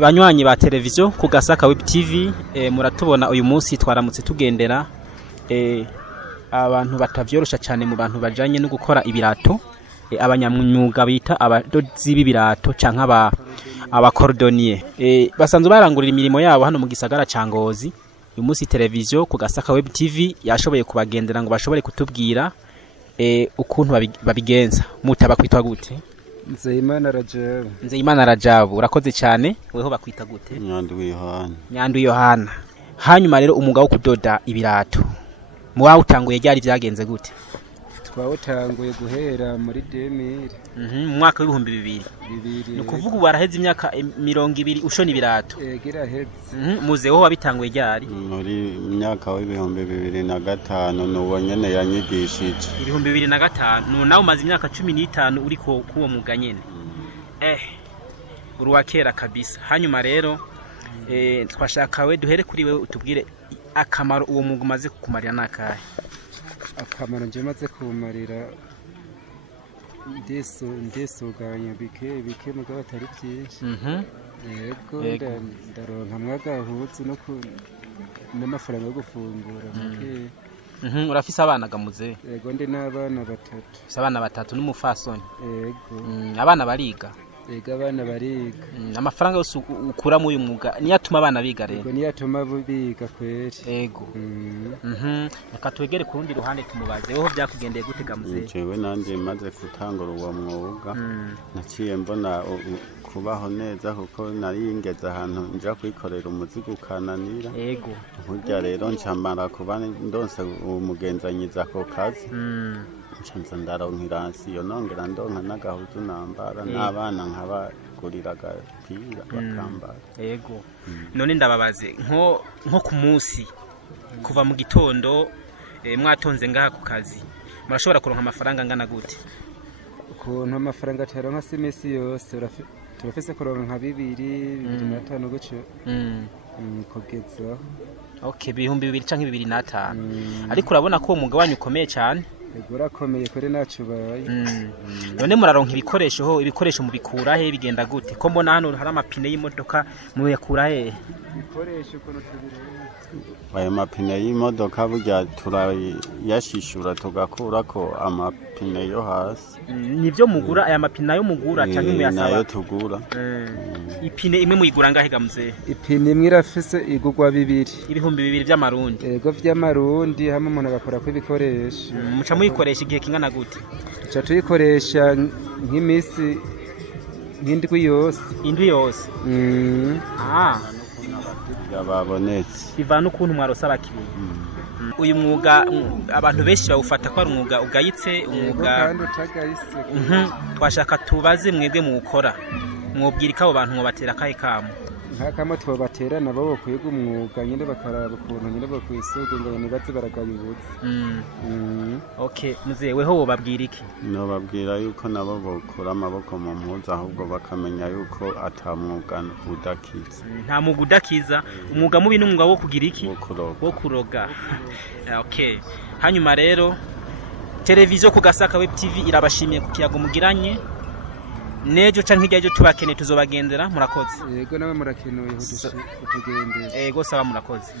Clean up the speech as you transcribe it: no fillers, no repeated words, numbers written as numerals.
banywanyi ba televiziyo ku Gasaka Web TV, muratubona uyu munsi twaramutse tugendera abantu batavyorosha cyane mu bantu bajanye no gukora ibirato, abanyamwuga bita abadozi b'ibirato canke abakordonier, basanzwe barangurira imirimo yabo hano mu gisagara ca Ngozi. Uyu munsi televiziyo ku Gasaka Web TV yashoboye kubagendera ngo bashobore kutubwira ukuntu babigenza. Mutaba kwitwa gute? Nzeyimana Rajabu. Urakoze cyane. Weho bakwita gute? Nyandu Yohana. Hanyuma rero umugabo wo kudoda ibirato, muwa utanguye ryari byagenze gute? Twawutanguye guhera muri 2000 mu mwaka w'ibihumbi 2000. Ni kuvuga ubu araheze imyaka 20 ushona ibirato. Gira heze. Muzeho wabitanguye ryari? Muri myaka w'ibihumbi 2005 nuwo nyene yanyigishije. 2005 nawe umaze imyaka 15 uri kuwo mwuga nyene. Uruwa kera kabisa. Hanyuma rero twashaka we duhere kuri wewe utubwire akamaro uwo mwuga umaze kukumarira nakahe? Akamaro nje maze kumarira ndesuganya bike mugabo atari byinshi. Yego ndaronka mwagahuzu no n'amafaranga yo gufungura muke. Urafise abana gamuze? Yego ndi n'abana batatu. Abana batatu n'umufasoni? Yego. Abana bariga? Yego abana bariga. Amafaranga yose ukura mu uyu mwuga niyo atuma abana biga rero? Yego niyo atuma biga kweri. Yego. Reka twegere ku rundi ruhande tumubaze weho byakugendeye gute gamuze? Jewe nanje maze gutangura uwo mwuga naciye mbona kubaho neza kuko naringeze ahantu nja kwikorera umuzigo ukananira. Yego. Burya rero ncamara kuba ndonse umugenzanyiza ako kazi. Nchanza ndaronkira hasiyo nongera ndonka n'agahuzu nambara n'abana nkabagurira agapira bakambara. Yego. None ndababaze nko ku munsi kuva mu gitondo mwatonze ngaha ku kazi murashobora kuronka amafaranga angana gute? Ukuntu amafaranga taronka simisi yose turafise kuronka nka 2,500 guco. Kugeza okay 2,000 canke 2,500. Ariko urabona ko uwo mwuga wanyu ukomeye cyane. Yego urakomeye kuri nacu baye. None muraronka ibikoresho mubikura he bigenda gute? Ko mbona hano hari amapine y'imodoka muyakura he? Ibikoresho ukuntu tubireba ayo mapine y'imodoka burya turayashishura tugakurako amapine yo hasi. Nivyo mugura aya mapine yo mugura canke muyasaba? Nayo tugura. Ipine imwe muyigura ngahe gamuze? Ipine imwe irafise igugwa 2. Ibihumbi 2 by'amarundi. Yego vy'amarundi hamwe umuntu agakora ko ibikoresho. Muca muyikoresha igihe kingana gute? Tuca tuyikoresha nk'imisi nk'indwi yose. Indwi yose? Yababonetse. Bivana ukuntu mwarosa abakiriya. Uyu mwuga abantu benshi bawufata ko ari umwuga ugayitse, umwuga kandi utagayise. Twashaka tubaze mwebwe mu gukora mwobwira iko abo bantu mwobatera kahe kamo? Nkakamo twobatera nabo bo kwiga umwuga nyine bakaraba ukuntu nyine bo kwisugunga nibaze baragayibuze. Okay, muze weho wobabwira iki? No babwira yuko nabo bokura amaboko mu mpuza ahubwo bakamenya yuko atamwuga udakiza. Nta mwuga udakiza, umwuga mubi n'umwuga wo kugira iki? Wo kuroga. Okay. Hanyuma rero televiziyo ku Gasaka Web TV irabashimiye ku kiyago mugiranye. Nejo canke hirya yo tubakene tuzobagendera. Murakoze. Yego nawe murakenuye utugendera. Yego saba murakoze.